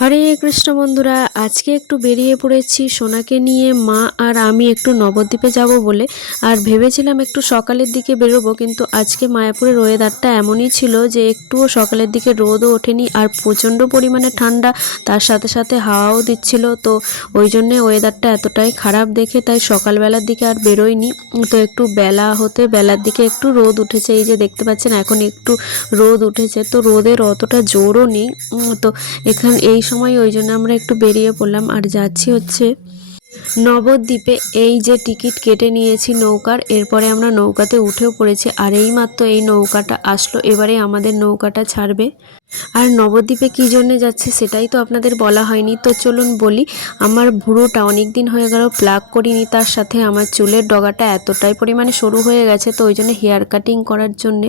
হরে কৃষ্ণ বন্ধুরা, আজকে একটু বেরিয়ে পড়েছি সোনাকে নিয়ে। মা আর আমি একটু নবদ্বীপে যাব বলে। আর ভেবেছিলাম একটু সকালের দিকে বেরোবো, কিন্তু আজকে মায়াপুরের ওয়েদারটা এমনই ছিল যে একটুও সকালের দিকে রোদও ওঠেনি আর প্রচণ্ড পরিমাণে ঠান্ডা, তার সাথে সাথে হাওয়াও দিচ্ছিল। তো ওই জন্যে ওয়েদারটা এতটাই খারাপ দেখে তাই সকালবেলার দিকে আর বেরোয়নি তো একটু বেলা হতে বেলার দিকে একটু রোদ উঠেছে, এই যে দেখতে পাচ্ছেন এখন একটু রোদ উঠেছে। তো রোদের অতটা জোরও নেই। তো এখান এই সময়, ওই জন্য আমরা একটু বেরিয়ে পড়লাম। আর যাচ্ছি হচ্ছে নবদ্বীপে। এই যে টিকিট কেটে নিয়েছি নৌকার, এরপরে আমরা নৌকাতে উঠেও পড়েছি। আর এই মাত্র এই নৌকাটা আসলো, এবারে আমাদের নৌকাটা ছাড়বে। আর নবদ্বীপে কী জন্যে যাচ্ছে সেটাই তো আপনাদের বলা হয়নি। তো চলুন বলি, আমার ভুরুটা অনেক দিন হয়ে গেল প্লাগ করিনি, তার সাথে আমার চুলের ডগাটা এতটাই পরিমাণে সরু হয়ে গেছে, তো ওই জন্য হেয়ার কাটিং করার জন্যে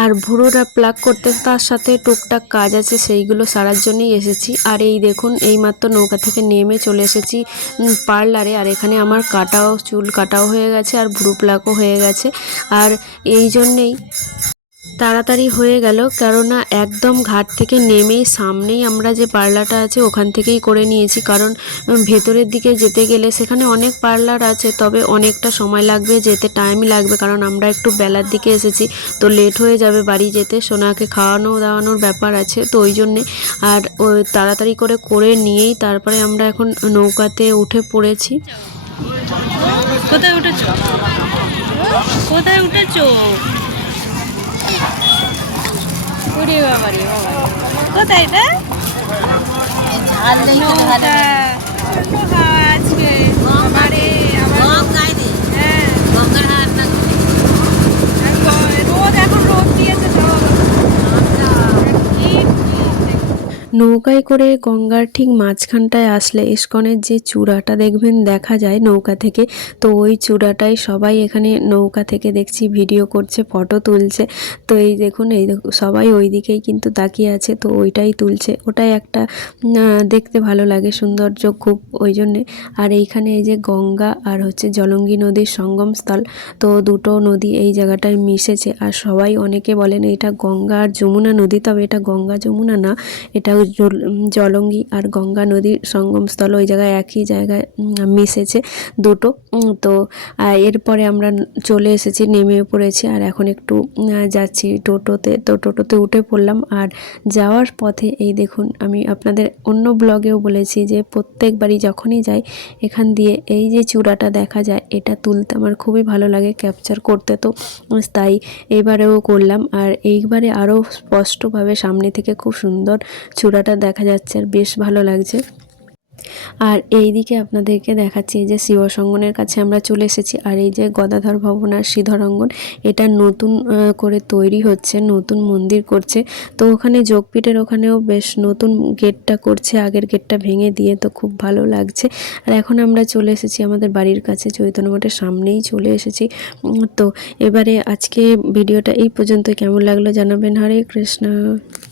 আর ভুরুটা প্লাগ করতে তার সাথে টুকটাক কাজ আছে, সেইগুলো সারার জন্যই এসেছি। আর এই দেখুন, এইমাত্র নৌকা থেকে নেমে চলে এসেছি পার্লারে আর এখানে আমার কাটাও, চুল কাটাও হয়ে গেছে, আর ভুরু প্লাকও হয়ে গেছে। আর এই জন্যেই তাড়াতাড়ি হয়ে গেল, কেননা একদম ঘাট থেকে নেমেই সামনেই আমরা যে পার্লারটা আছে ওখান থেকেই করে নিয়েছি। কারণ ভেতরের দিকে যেতে গেলে সেখানে অনেক পার্লার আছে, তবে অনেকটা সময় লাগবে, যেতে টাইম লাগবে। কারণ আমরা একটু বেলার দিকে এসেছি, তো লেট হয়ে যাবে বাড়ি যেতে। সোনাকে খাওয়ানো দাওয়ানোর ব্যাপার আছে, তো ওই জন্যে। আর তাড়াতাড়ি করে করে নিয়েই তারপরে আমরা এখন নৌকাতে উঠে পড়েছি। কোথায় উঠেছো? কোথায় উঠেছো? ওরে বাবা রে বাবা কোথায় এটা নৌকা। কত হাওয়া আজকে বাবারে, আবার- হ্যাঁ। আর গ- রোদ এখন রোদ দিয়েছে তো। কি নৌকায় করে গঙ্গার ঠিক মাঝখানটায় আসলে ইস্কনের যে চূড়াটা দেখবেন দেখা যায় নৌকা থেকে। তো ওই চূড়াটাই সবাই এখানে নৌকা থেকে দেখছি ভিডিও করছে, ফটো তুলছে। তো এই দেখুন, এই সবাই ওই দিকেই কিন্তু তাকিয়ে আছে, তো ওইটাই তুলছে। ওটাই একটা দেখতে ভালো লাগে, সৌন্দর্য খুব ওই জন্যে। আর এইখানে এই যে গঙ্গা আর হচ্ছে জলঙ্গি নদীর সঙ্গমস্থল, তো দুটো নদী এই জায়গাটায় মিশেছে। আর সবাই অনেকে বলেন এটা গঙ্গা আর যমুনা নদী, তবে এটা গঙ্গা যমুনা না এটা জলঙ্গি আর গঙ্গা নদীর সঙ্গমস্থল ওই জায়গায় একই জায়গায় মিশেছে দুটো। তো এরপরে আমরা চলে এসেছি, নেমে পড়েছি আর এখন একটু যাচ্ছি টোটোতে। তো টোটোতে উঠে পড়লাম আর যাওয়ার পথে এই দেখুন, আমি আপনাদের অন্য ব্লগেও বলেছি যে প্রত্যেকবারই যখনই যাই, এখান দিয়ে এই যে চূড়াটা দেখা যায়, এটা তুলতে আমার খুবই ভালো লাগে ক্যাপচার করতে তো। তাই এইবারেও করলাম আর এইবারে আরও স্পষ্টভাবে সামনে থেকে খুব সুন্দর চূড়াটা দেখা যাচ্ছে, আর বেশ ভালো লাগছে। আর এই দিকে আপনাদেরকে দেখাচ্ছি এই যে শিবসঙ্গনের কাছে আমরা চলে এসেছি, আর এই যে গদাধর ভবন আর শ্রীধরঙ্গন এটা নতুন করে তৈরি হচ্ছে, নতুন মন্দির করছে। তো ওখানে যোগপীঠের ওখানেও বেশ নতুন গেটটা করছে, আগের গেটটা ভেঙে দিয়ে তো খুব ভালো লাগছে। আর এখন আমরা চলে এসেছি আমাদের বাড়ির কাছে, চৈতন্য মঠের সামনেই চলে এসেছি। তো এবারে আজকে ভিডিওটা এই পর্যন্ত কেমন লাগল জানাবেন? হরে কৃষ্ণ।